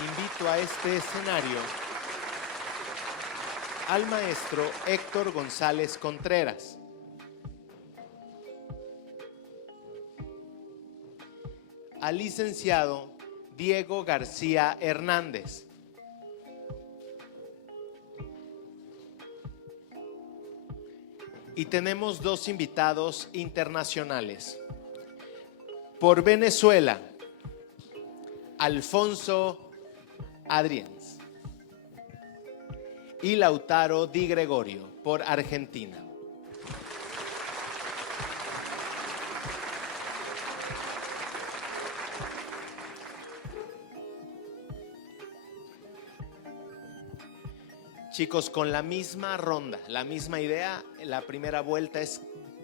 invito a este escenario al maestro Héctor González Contreras, al licenciado Diego García Hernández, y tenemos dos invitados internacionales. Por Venezuela, Alfonso Adriens, y Lautaro Di Gregorio, por Argentina. Chicos, con la misma ronda, la misma idea, la primera vuelta es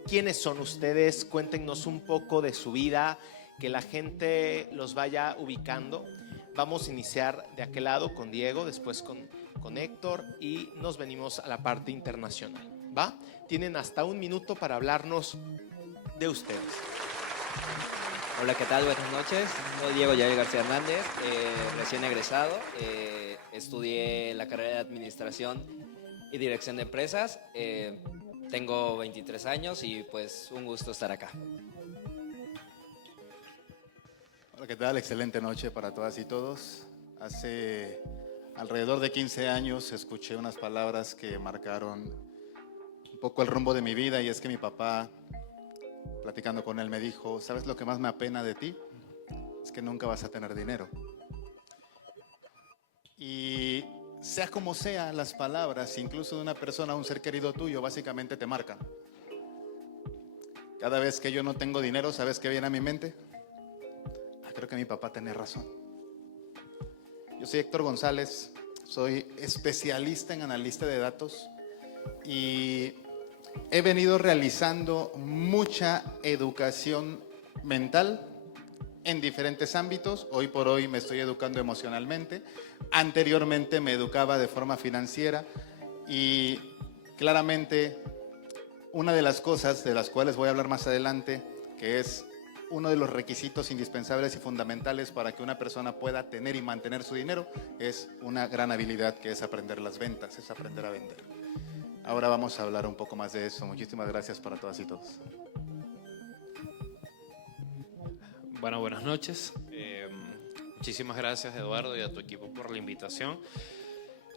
¿quiénes son ustedes? Cuéntenos un poco de su vida, que la gente los vaya ubicando. Vamos a iniciar de aquel lado con Diego, después con Héctor y nos venimos a la parte internacional, ¿va? Tienen hasta 1 minuto para hablarnos de ustedes. Hola, ¿qué tal? Buenas noches. Soy Diego Yael García Hernández, recién egresado. Estudié la carrera de Administración y Dirección de Empresas. Tengo 23 años y pues un gusto estar acá. Hola, ¿qué tal? Excelente noche para todas y todos. Hace alrededor de 15 años escuché unas palabras que marcaron un poco el rumbo de mi vida, y es que mi papá, platicando con él, me dijo: ¿sabes lo que más me apena de ti? Es que nunca vas a tener dinero. Y sea como sea, las palabras, incluso de una persona, un ser querido tuyo, básicamente te marcan. Cada vez que yo no tengo dinero, ¿sabes qué viene a mi mente? Creo que mi papá tenía razón. Yo soy Héctor González, soy especialista en analista de datos y he venido realizando mucha educación mental en diferentes ámbitos. Hoy por hoy me estoy educando emocionalmente. Anteriormente me educaba de forma financiera y claramente una de las cosas de las cuales voy a hablar más adelante, que es uno de los requisitos indispensables y fundamentales para que una persona pueda tener y mantener su dinero, es una gran habilidad que es aprender las ventas, es aprender a vender. Ahora vamos a hablar un poco más de eso. Muchísimas gracias para todas y todos. Bueno, buenas noches. Muchísimas gracias, Eduardo, y a tu equipo por la invitación.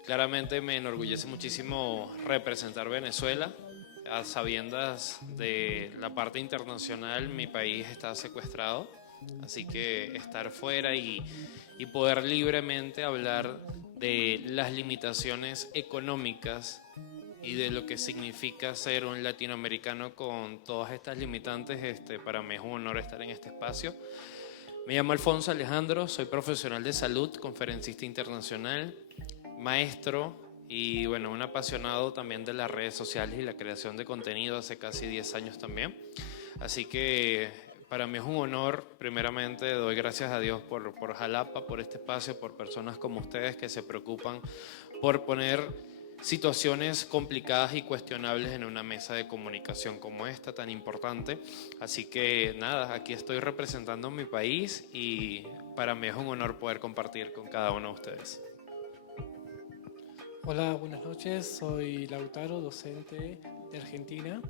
Claramente me enorgullece muchísimo representar Venezuela. A sabiendas de la parte internacional, mi país está secuestrado, así que estar fuera y poder libremente hablar de las limitaciones económicas y de lo que significa ser un latinoamericano con todas estas limitantes, para mí es un honor estar en este espacio. Me llamo Alfonso Alejandro, soy profesional de salud, conferencista internacional, maestro y bueno, un apasionado también de las redes sociales y la creación de contenido hace casi 10 años también. Así que para mí es un honor. Primeramente doy gracias a Dios por Jalapa, por este espacio, por personas como ustedes que se preocupan por poner situaciones complicadas y cuestionables en una mesa de comunicación como esta tan importante. Así que nada, aquí estoy representando a mi país y para mí es un honor poder compartir con cada uno de ustedes. Hola, buenas noches. Soy Lautaro, docente de Argentina,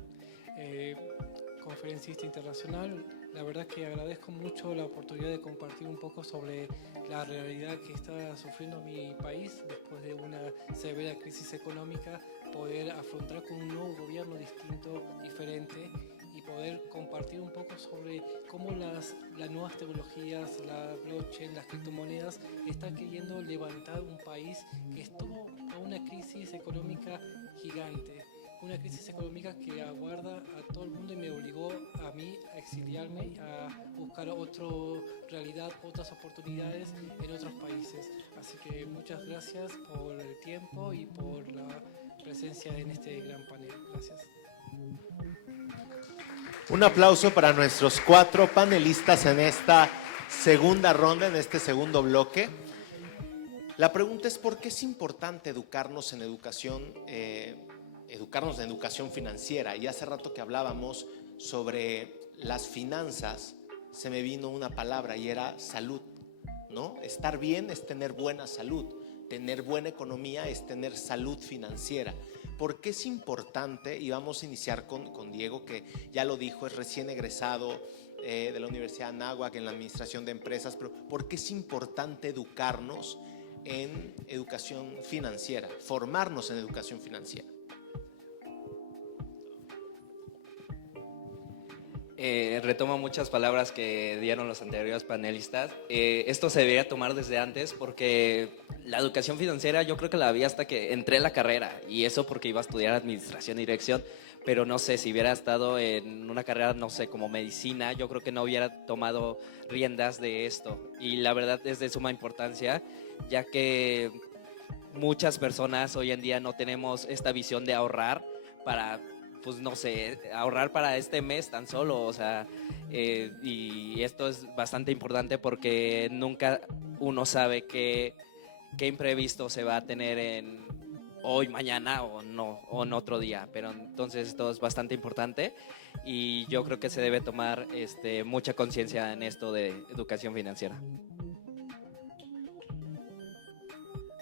conferencista internacional. La verdad que agradezco mucho la oportunidad de compartir un poco sobre la realidad que está sufriendo mi país después de una severa crisis económica, poder afrontar con un nuevo gobierno distinto, diferente, y poder compartir un poco sobre cómo las nuevas tecnologías, la blockchain, las criptomonedas están queriendo levantar un país que estuvo a una crisis económica gigante. Una crisis económica que aguarda a todo el mundo y me obligó a mí a exiliarme, a buscar otra realidad, otras oportunidades en otros países. Así que muchas gracias por el tiempo y por la presencia en este gran panel. Gracias. Un aplauso para nuestros 4 panelistas en esta segunda ronda, en este segundo bloque. La pregunta es: ¿por qué es importante educarnos en educación financiera? Y hace rato que hablábamos sobre las finanzas, se me vino una palabra y era salud. ¿no? Estar bien es tener buena salud, tener buena economía es tener salud financiera. ¿Por qué es importante? Y vamos a iniciar con Diego, que ya lo dijo, es recién egresado de la Universidad de Anáhuac en la administración de empresas, pero ¿por qué es importante educarnos en educación financiera, formarnos en educación financiera? Retomo muchas palabras que dieron los anteriores panelistas. Esto se debería tomar desde antes porque la educación financiera yo creo que la vi hasta que entré en la carrera, y eso porque iba a estudiar administración y dirección, pero no sé, si hubiera estado en una carrera, no sé, como medicina, yo creo que no hubiera tomado riendas de esto. Y la verdad es de suma importancia, ya que muchas personas hoy en día no tenemos esta visión de ahorrar para, pues no sé, ahorrar para este mes tan solo, o sea, y esto es bastante importante porque nunca uno sabe qué imprevisto se va a tener en hoy, mañana o no, o en otro día, pero entonces esto es bastante importante y yo creo que se debe tomar mucha conciencia en esto de educación financiera.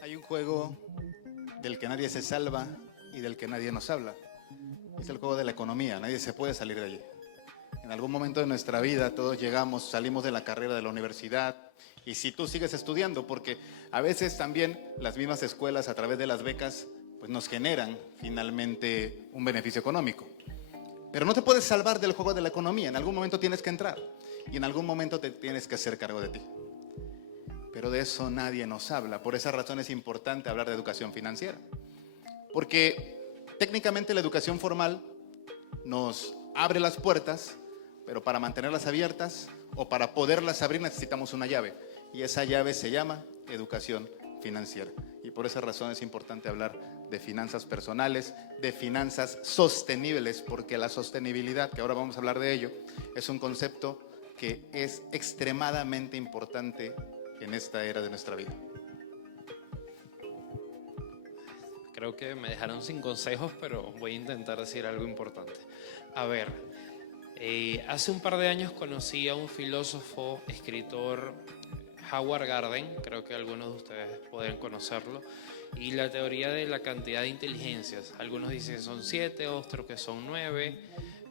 Hay un juego del que nadie se salva y del que nadie nos habla. Es el juego de la economía, nadie se puede salir de allí. En algún momento de nuestra vida todos salimos de la carrera de la universidad, y si tú sigues estudiando, porque a veces también las mismas escuelas a través de las becas pues nos generan finalmente un beneficio económico. Pero no te puedes salvar del juego de la economía, en algún momento tienes que entrar y en algún momento te tienes que hacer cargo de ti. Pero de eso nadie nos habla, por esa razón es importante hablar de educación financiera. Porque técnicamente la educación formal nos abre las puertas, pero para mantenerlas abiertas o para poderlas abrir necesitamos una llave. Y esa llave se llama educación financiera. Y por esa razón es importante hablar de finanzas personales, de finanzas sostenibles, porque la sostenibilidad, que ahora vamos a hablar de ello, es un concepto que es extremadamente importante en esta era de nuestra vida. Creo que me dejaron sin consejos, pero voy a intentar decir algo importante. A ver, hace un par de años conocí a un filósofo, escritor, Howard Gardner, creo que algunos de ustedes pueden conocerlo, y la teoría de la cantidad de inteligencias. Algunos dicen que son 7, otros que son 9,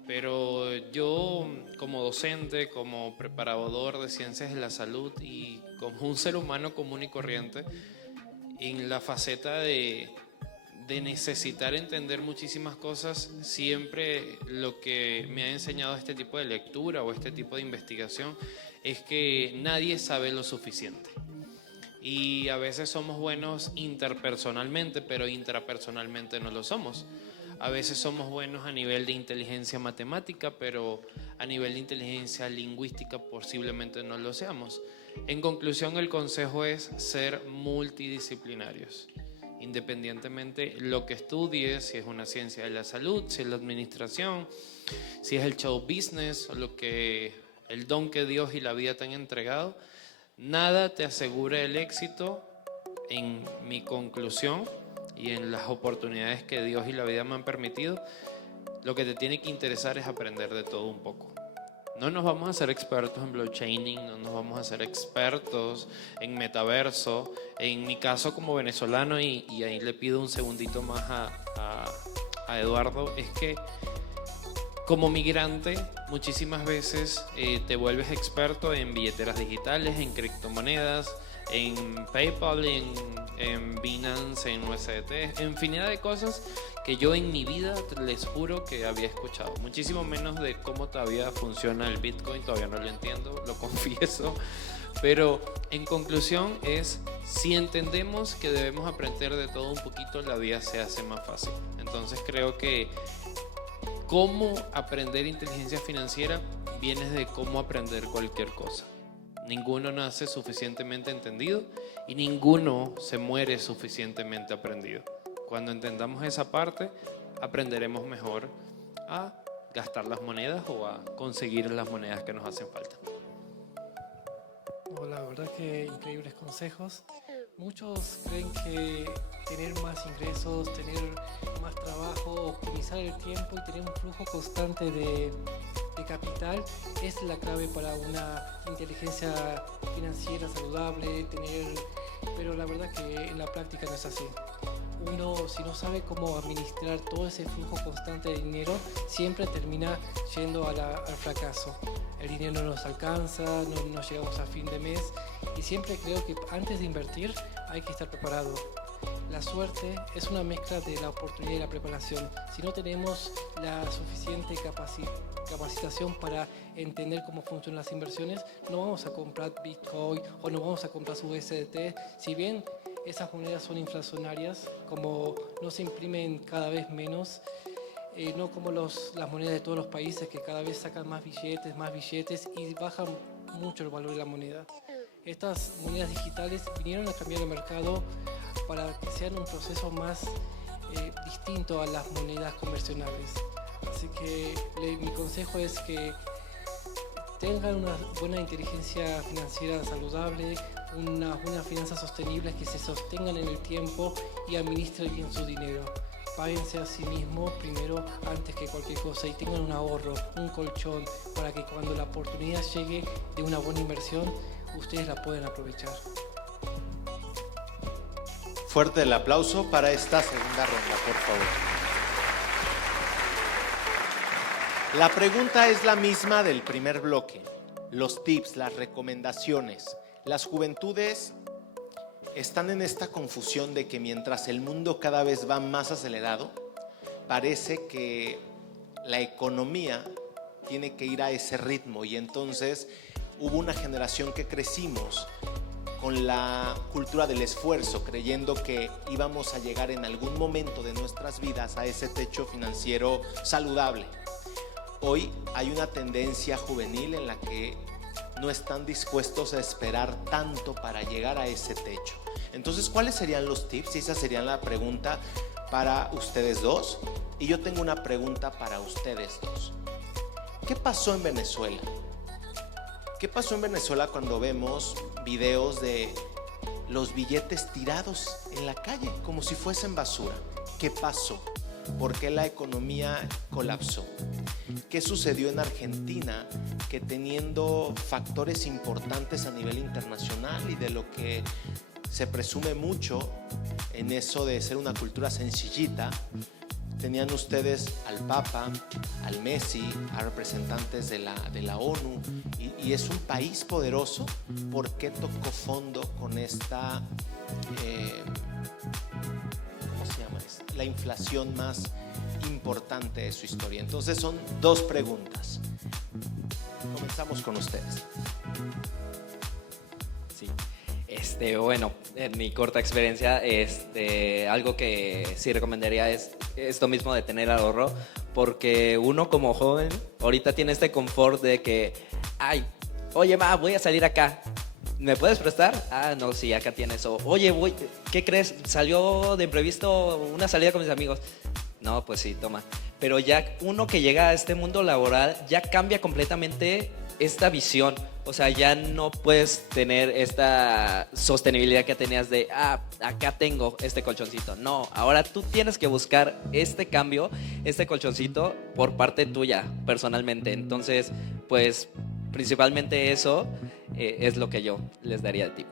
pero yo como docente, como preparador de ciencias de la salud y como un ser humano común y corriente, en la faceta de necesitar entender muchísimas cosas, siempre lo que me ha enseñado este tipo de lectura o este tipo de investigación es que nadie sabe lo suficiente. Y a veces somos buenos interpersonalmente, pero intrapersonalmente no lo somos. A veces somos buenos a nivel de inteligencia matemática, pero a nivel de inteligencia lingüística posiblemente no lo seamos. En conclusión, el consejo es ser multidisciplinarios. Independientemente lo que estudies, si es una ciencia de la salud, si es la administración, si es el show business o el don que Dios y la vida te han entregado, nada te asegura el éxito, en mi conclusión y en las oportunidades que Dios y la vida me han permitido. Lo que te tiene que interesar es aprender de todo un poco. No nos vamos a hacer expertos en blockchaining, no nos vamos a hacer expertos en metaverso. En mi caso como venezolano, y ahí le pido un segundito más a Eduardo, es que como migrante muchísimas veces te vuelves experto en billeteras digitales, en criptomonedas, en PayPal, en Binance, en USDT, en infinidad de cosas que yo en mi vida les juro que había escuchado. Muchísimo menos de cómo todavía funciona el Bitcoin, todavía no lo entiendo, lo confieso. Pero en conclusión es, si entendemos que debemos aprender de todo un poquito, la vida se hace más fácil. Entonces creo que cómo aprender inteligencia financiera viene de cómo aprender cualquier cosa. Ninguno nace suficientemente entendido y ninguno se muere suficientemente aprendido. Cuando entendamos esa parte, aprenderemos mejor a gastar las monedas o a conseguir las monedas que nos hacen falta. No, la verdad que increíbles consejos. Muchos creen que tener más ingresos, tener más trabajo, optimizar el tiempo y tener un flujo constante de de capital es la clave para una inteligencia financiera saludable, pero la verdad que en la práctica no es así. Uno, si no sabe cómo administrar todo ese flujo constante de dinero, siempre termina yendo al fracaso. El dinero no nos alcanza, no llegamos a fin de mes, y siempre creo que antes de invertir hay que estar preparado. La suerte es una mezcla de la oportunidad y la preparación. Si no tenemos la suficiente capacitación para entender cómo funcionan las inversiones, no vamos a comprar Bitcoin o no vamos a comprar su USDT. Si bien esas monedas son inflacionarias, como no se imprimen cada vez menos, no como las monedas de todos los países que cada vez sacan más billetes y bajan mucho el valor de la moneda. Estas monedas digitales vinieron a cambiar el mercado para que sean un proceso más distinto a las monedas convencionales. Así que mi consejo es que tengan una buena inteligencia financiera saludable, unas finanzas sostenibles que se sostengan en el tiempo y administren bien su dinero. Páguense a sí mismos primero antes que cualquier cosa y tengan un ahorro, un colchón, para que cuando la oportunidad llegue de una buena inversión, ustedes la pueden aprovechar. Fuerte el aplauso para esta segunda ronda, por favor. La pregunta es la misma del primer bloque. Los tips, las recomendaciones. Las juventudes están en esta confusión de que mientras el mundo cada vez va más acelerado, parece que la economía tiene que ir a ese ritmo, y entonces hubo una generación que crecimos con la cultura del esfuerzo, creyendo que íbamos a llegar en algún momento de nuestras vidas a ese techo financiero saludable. Hoy hay una tendencia juvenil en la que no están dispuestos a esperar tanto para llegar a ese techo. Entonces, ¿cuáles serían los tips? Esa sería la pregunta para ustedes dos. Y yo tengo una pregunta para ustedes dos. ¿Qué pasó en Venezuela? ¿Qué pasó en Venezuela cuando vemos videos de los billetes tirados en la calle como si fuesen basura? ¿Qué pasó? ¿Por qué la economía colapsó? ¿Qué sucedió en Argentina, que teniendo factores importantes a nivel internacional y de lo que se presume mucho en eso de ser una cultura sencillita, tenían ustedes al Papa, al Messi, a representantes de la ONU, y es un país poderoso? ¿Por qué tocó fondo con esta, ¿cómo se llama? La inflación más importante de su historia? Entonces son dos preguntas. Comenzamos con ustedes. Sí. Bueno, en mi corta experiencia, algo que sí recomendaría es esto mismo de tener ahorro, porque uno como joven ahorita tiene este confort de que, oye, voy a salir acá, ¿me puedes prestar? No, sí, acá tienes. O, oye, ¿qué crees? Salió de imprevisto una salida con mis amigos. No, pues sí, toma. Pero ya uno que llega a este mundo laboral ya cambia completamente esta visión. O sea, ya no puedes tener esta sostenibilidad que tenías de, acá tengo este colchoncito. No, ahora tú tienes que buscar este cambio, este colchoncito por parte tuya, personalmente. Entonces, pues, principalmente eso es lo que yo les daría de tip.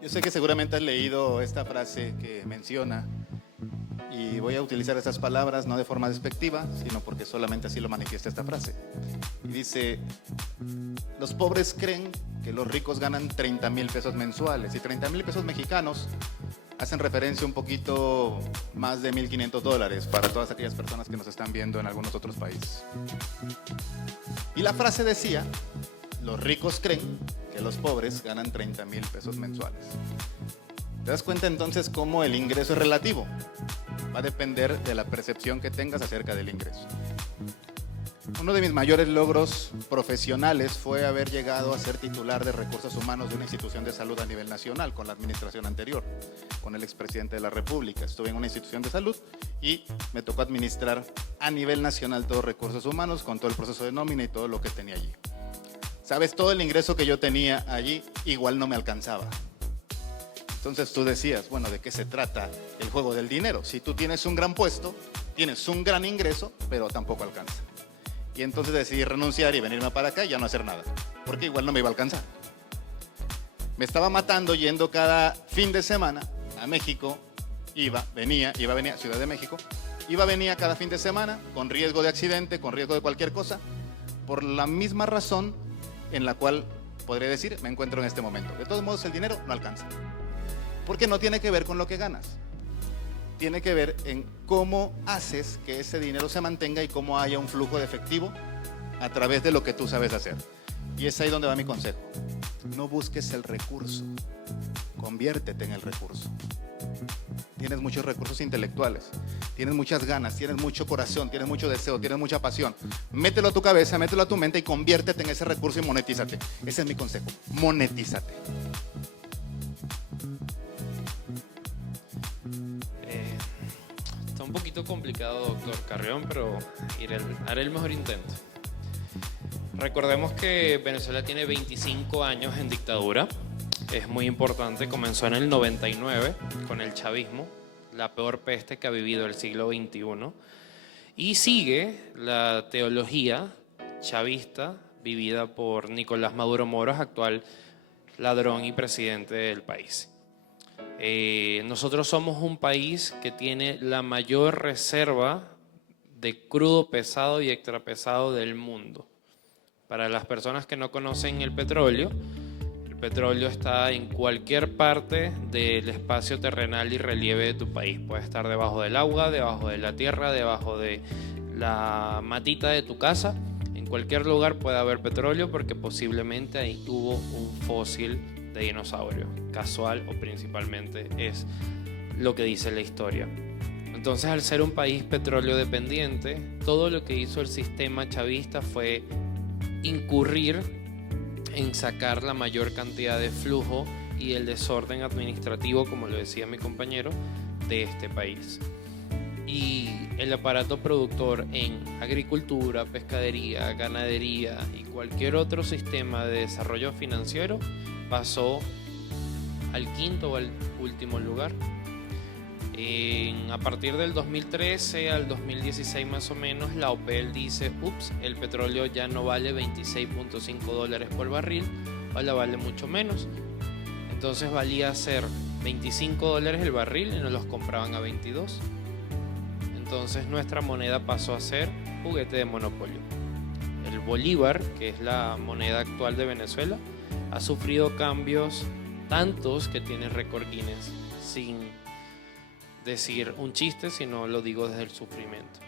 Yo sé que seguramente has leído esta frase que menciona, y voy a utilizar estas palabras no de forma despectiva, sino porque solamente así lo manifiesta esta frase. Y dice: los pobres creen que los ricos ganan 30,000 pesos mensuales, y 30,000 pesos mexicanos hacen referencia un poquito más de $1,500 para todas aquellas personas que nos están viendo en algunos otros países. Y la frase decía: los ricos creen que los pobres ganan 30,000 pesos mensuales. ¿Te das cuenta entonces cómo el ingreso es relativo? Va a depender de la percepción que tengas acerca del ingreso. Uno de mis mayores logros profesionales fue haber llegado a ser titular de recursos humanos de una institución de salud a nivel nacional con la administración anterior, con el expresidente de la República. Estuve en una institución de salud y me tocó administrar a nivel nacional todos recursos humanos con todo el proceso de nómina y todo lo que tenía allí. ¿Sabes? Todo el ingreso que yo tenía allí igual no me alcanzaba. Entonces tú decías, bueno, ¿de qué se trata el juego del dinero? Si tú tienes un gran puesto tienes un gran ingreso, pero tampoco alcanza. Y entonces decidí renunciar y venirme para acá y ya no hacer nada, porque igual no me iba a alcanzar. Me estaba matando yendo cada fin de semana a México, iba, venía, Ciudad de México, venía cada fin de semana con riesgo de accidente, con riesgo de cualquier cosa, por la misma razón en la cual podría decir me encuentro en este momento. De todos modos, el dinero no alcanza, porque no tiene que ver con lo que ganas, tiene que ver en cómo haces que ese dinero se mantenga y cómo haya un flujo de efectivo a través de lo que tú sabes hacer. Y es ahí donde va mi consejo. No busques el recurso, conviértete en el recurso. Tienes muchos recursos intelectuales, tienes muchas ganas, tienes mucho corazón, tienes mucho deseo, tienes mucha pasión. Mételo a tu cabeza, mételo a tu mente y conviértete en ese recurso y monetízate. Ese es mi consejo, monetízate. Está un poquito complicado, doctor Carrión, pero haré el mejor intento. Recordemos que Venezuela tiene 25 años en dictadura. Es muy importante, comenzó en el 99 con el chavismo, la peor peste que ha vivido el siglo XXI, y sigue la teología chavista vivida por Nicolás Maduro Moros, actual ladrón y presidente del país. Nosotros somos un país que tiene la mayor reserva de crudo pesado y extrapesado del mundo. Para las personas que no conocen el petróleo está en cualquier parte del espacio terrenal y relieve de tu país. Puede estar debajo del agua, debajo de la tierra, debajo de la matita de tu casa. En cualquier lugar puede haber petróleo porque posiblemente ahí hubo un fósil de dinosaurio. Casual o principalmente es lo que dice la historia. Entonces, al ser un país petróleo dependiente, todo lo que hizo el sistema chavista fue incurrir en sacar la mayor cantidad de flujo y el desorden administrativo, como lo decía mi compañero, de este país. Y el aparato productor en agricultura, pescadería, ganadería y cualquier otro sistema de desarrollo financiero pasó al quinto o al último lugar. A partir del 2013 al 2016 más o menos, la OPEL dice, ups, el petróleo ya no vale $26.5 por barril, ahora vale mucho menos. Entonces valía ser $25 el barril y nos los compraban a 22. Entonces nuestra moneda pasó a ser juguete de monopolio. El bolívar, que es la moneda actual de Venezuela, ha sufrido cambios tantos que tiene récord Guinness, sin decir un chiste, sino lo digo desde el sufrimiento.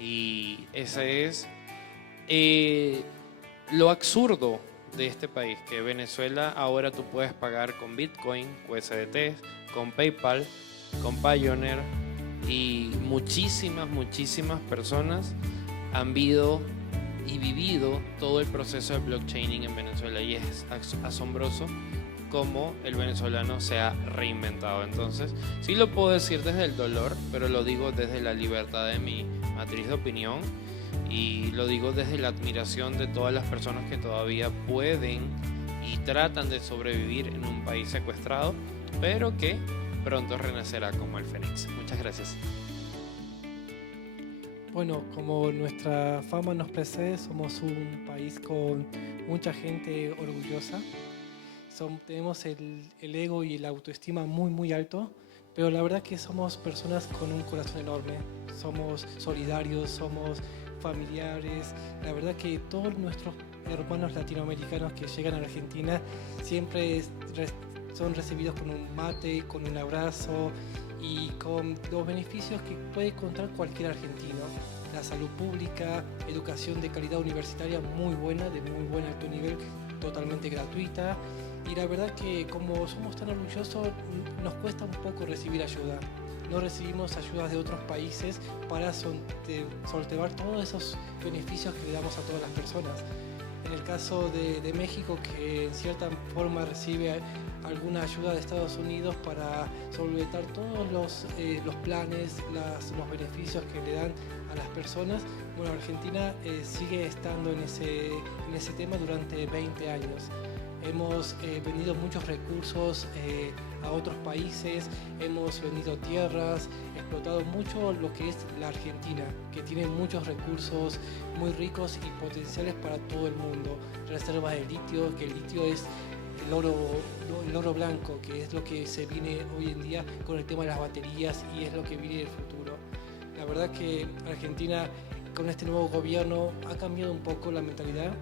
Y ese es lo absurdo de este país, que Venezuela ahora tú puedes pagar con Bitcoin, USDT, con PayPal, con Payoneer, y muchísimas personas han vivido todo el proceso de blockchaining en Venezuela, y es asombroso cómo el venezolano se ha reinventado. Entonces, sí lo puedo decir desde el dolor, pero lo digo desde la libertad de mi matriz de opinión, y lo digo desde la admiración de todas las personas que todavía pueden y tratan de sobrevivir en un país secuestrado, pero que pronto renacerá como el Fénix. Muchas gracias. Bueno, como nuestra fama nos precede, somos un país con mucha gente orgullosa. Tenemos el ego y la autoestima muy alto, pero la verdad que somos personas con un corazón enorme. Somos solidarios, somos familiares. La verdad que todos nuestros hermanos latinoamericanos que llegan a Argentina siempre son recibidos con un mate, con un abrazo y con los beneficios que puede encontrar cualquier argentino. La salud pública, educación de calidad universitaria muy buena, de muy buen alto nivel, totalmente gratuita. Y la verdad que como somos tan orgullosos, nos cuesta un poco recibir ayuda. No recibimos ayudas de otros países para sortear todos esos beneficios que le damos a todas las personas. En el caso de México, que en cierta forma recibe alguna ayuda de Estados Unidos para solventar todos los planes, los beneficios que le dan a las personas, bueno, Argentina sigue estando en ese tema durante 20 años. Hemos vendido muchos recursos a otros países, hemos vendido tierras, explotado mucho lo que es la Argentina, que tiene muchos recursos muy ricos y potenciales para todo el mundo. Reservas de litio, que el litio es el oro blanco, que es lo que se viene hoy en día con el tema de las baterías y es lo que viene del futuro. La verdad que Argentina con este nuevo gobierno ha cambiado un poco la mentalidad.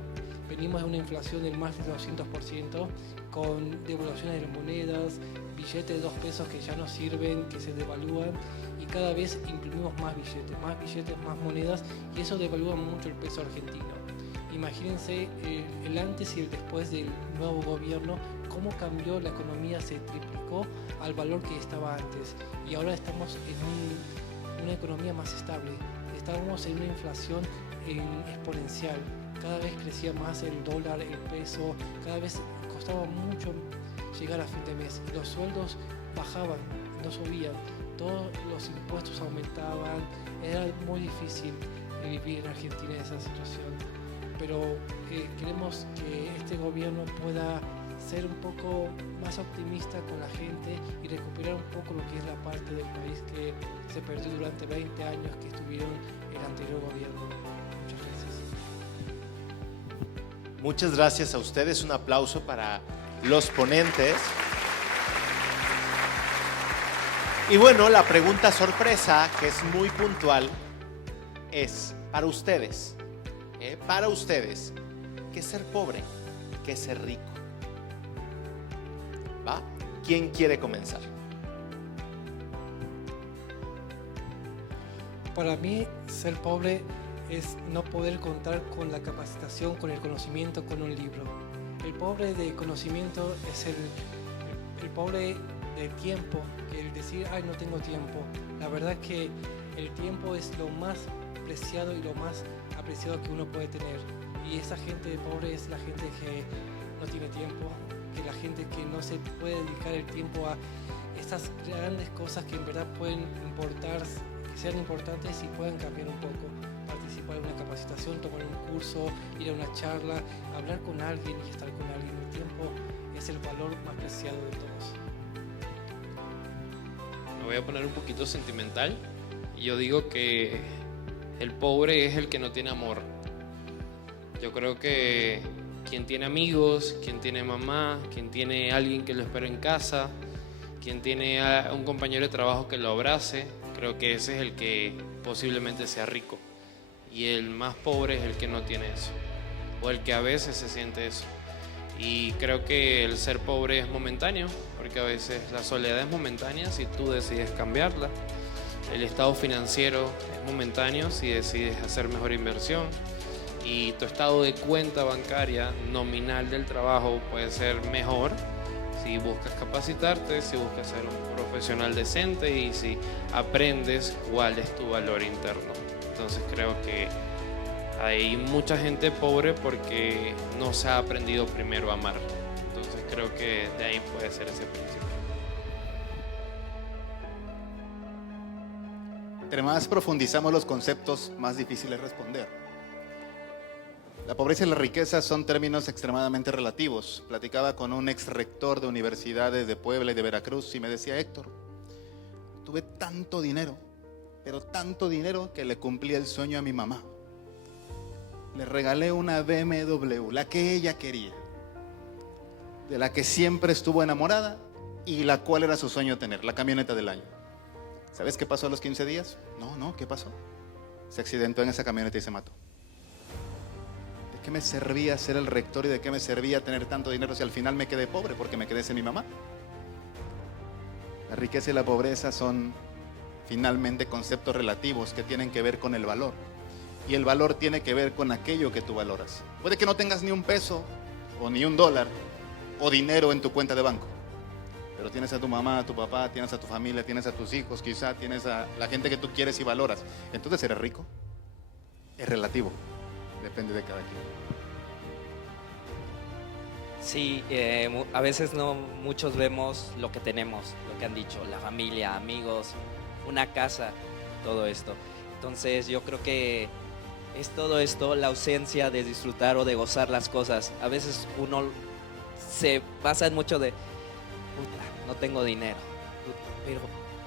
Venimos de una inflación del más de 200%, con devaluaciones de monedas, billetes de 2 pesos que ya no sirven, que se devalúan, y cada vez imprimimos más billetes, más monedas, y eso devalúa mucho el peso argentino. Imagínense el antes y el después del nuevo gobierno, cómo cambió la economía, se triplicó al valor que estaba antes, y ahora estamos en una economía más estable. Estábamos en una inflación exponencial. Cada vez crecía más el dólar, el peso, cada vez costaba mucho llegar a fin de mes. Los sueldos bajaban, no subían, todos los impuestos aumentaban, era muy difícil vivir en Argentina en esa situación. Pero queremos que este gobierno pueda ser un poco más optimista con la gente y recuperar un poco lo que es la parte del país que se perdió durante 20 años que estuvieron el anterior gobierno. Muchas gracias. Muchas gracias a ustedes, un aplauso para los ponentes. Y bueno, la pregunta sorpresa, que es muy puntual, es para ustedes, ¿qué es ser pobre? ¿Qué es ser rico? ¿Va? ¿Quién quiere comenzar? Para mí, ser pobre es no poder contar con la capacitación, con el conocimiento, con un libro. El pobre de conocimiento es el pobre de tiempo, que el decir, ay, no tengo tiempo. La verdad es que el tiempo es lo más preciado y lo más apreciado que uno puede tener. Y esa gente pobre es la gente que no tiene tiempo, que la gente que no se puede dedicar el tiempo a estas grandes cosas que en verdad pueden importar, que sean importantes y puedan cambiar un poco. Participar en una capacitación, tomar un curso, ir a una charla, hablar con alguien y estar con alguien. El tiempo es el valor más preciado de todos. Me voy a poner un poquito sentimental y yo digo que el pobre es el que no tiene amor. Yo creo que quien tiene amigos, quien tiene mamá, quien tiene alguien que lo espera en casa, quien tiene a un compañero de trabajo que lo abrace, creo que ese es el que posiblemente sea rico. Y el más pobre es el que no tiene eso, o el que a veces se siente eso. Y creo que el ser pobre es momentáneo, porque a veces la soledad es momentánea si tú decides cambiarla. El estado financiero es momentáneo si decides hacer mejor inversión. Y tu estado de cuenta bancaria nominal del trabajo puede ser mejor si buscas capacitarte, si buscas ser un profesional decente y si aprendes cuál es tu valor interno. Entonces creo que hay mucha gente pobre porque no se ha aprendido primero a amar. Entonces creo que de ahí puede ser ese principio. Entre más profundizamos los conceptos, más difícil es responder. La pobreza y la riqueza son términos extremadamente relativos. Platicaba con un ex rector de universidades de Puebla y de Veracruz y me decía, Héctor, tuve tanto dinero, pero tanto dinero que le cumplí el sueño a mi mamá. Le regalé una BMW, la que ella quería, de la que siempre estuvo enamorada y la cual era su sueño tener, la camioneta del año. ¿Sabes qué pasó a los 15 días? No, ¿qué pasó? Se accidentó en esa camioneta y se mató. ¿De qué me servía ser el rector y de qué me servía tener tanto dinero si al final me quedé pobre porque me quedé sin mi mamá? La riqueza y la pobreza son finalmente conceptos relativos que tienen que ver con el valor. Y el valor tiene que ver con aquello que tú valoras. Puede que no tengas ni un peso o ni un dólar o dinero en tu cuenta de banco, pero tienes a tu mamá, a tu papá, tienes a tu familia, tienes a tus hijos, quizá tienes a la gente que tú quieres y valoras. Entonces, ¿eres rico? Es relativo, depende de cada quien. Sí, a veces no muchos vemos lo que tenemos, lo que han dicho, la familia, amigos, una casa, todo esto. Entonces yo creo que es todo esto, la ausencia de disfrutar o de gozar las cosas. A veces uno se basan mucho de, puta, no tengo dinero, puta, pero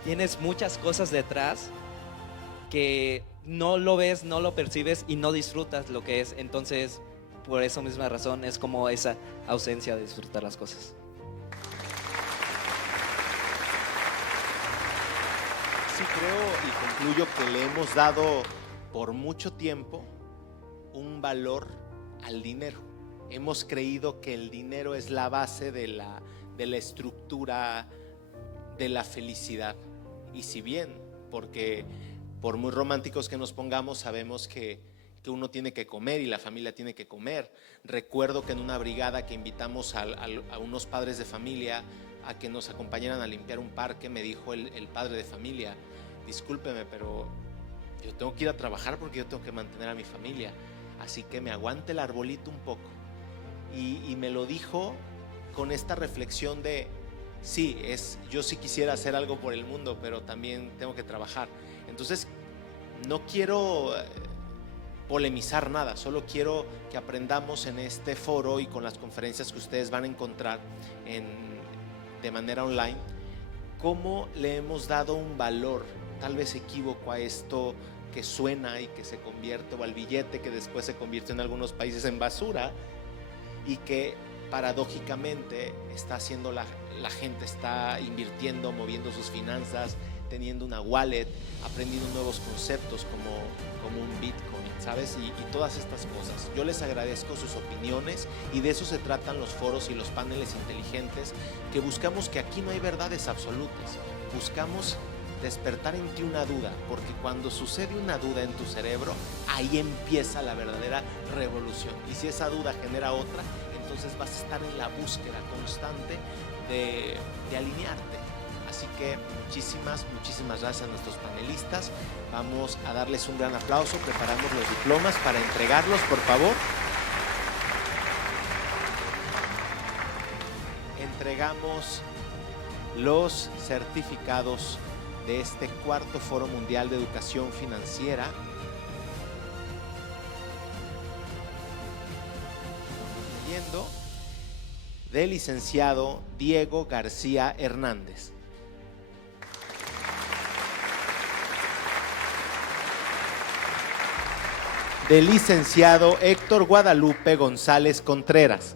tienes muchas cosas detrás que no lo ves, no lo percibes y no disfrutas lo que es. Entonces, por esa misma razón es como esa ausencia de disfrutar las cosas. Sí creo y concluyo que le hemos dado por mucho tiempo un valor al dinero. Hemos creído que el dinero es la base de la estructura de la felicidad. Y si bien, porque por muy románticos que nos pongamos, sabemos que uno tiene que comer y la familia tiene que comer. Recuerdo que en una brigada que invitamos a unos padres de familia a que nos acompañaran a limpiar un parque, me dijo el padre de familia: discúlpeme, pero yo tengo que ir a trabajar porque yo tengo que mantener a mi familia, así que me aguante el arbolito un poco. Y me lo dijo con esta reflexión de, sí, yo sí quisiera hacer algo por el mundo, pero también tengo que trabajar. Entonces, no quiero polemizar nada, solo quiero que aprendamos en este foro y con las conferencias que ustedes van a encontrar de manera online, cómo le hemos dado un valor tal vez equívoco a esto que suena y que se convierte, o al billete que después se convierte en algunos países en basura, y que paradójicamente está haciendo la gente, está invirtiendo, moviendo sus finanzas, teniendo una wallet, aprendiendo nuevos conceptos como un Bitcoin, ¿sabes? Y todas estas cosas. Yo les agradezco sus opiniones y de eso se tratan los foros y los paneles inteligentes, que buscamos que aquí no hay verdades absolutas, buscamos despertar en ti una duda, porque cuando sucede una duda en tu cerebro, ahí empieza la verdadera revolución. Y si esa duda genera otra, entonces vas a estar en la búsqueda constante de alinearte. Así que muchísimas gracias a nuestros panelistas. Vamos a darles un gran aplauso. Preparamos los diplomas para entregarlos, por favor. Entregamos los certificados de este cuarto Foro Mundial de Educación Financiera. Leyendo, del licenciado Diego García Hernández. Del licenciado Héctor Guadalupe González Contreras.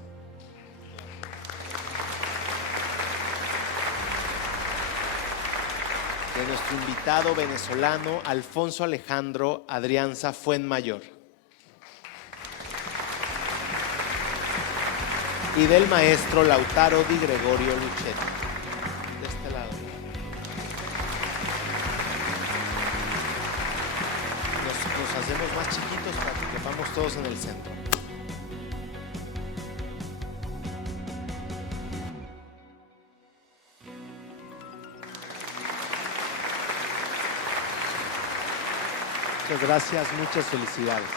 De nuestro invitado venezolano Alfonso Alejandro Adrianza Fuenmayor. Y del maestro Lautaro Di Gregorio Luchetti. De este lado. Nos hacemos más chiquitos para que quepamos todos en el centro. Muchas gracias, muchas felicidades.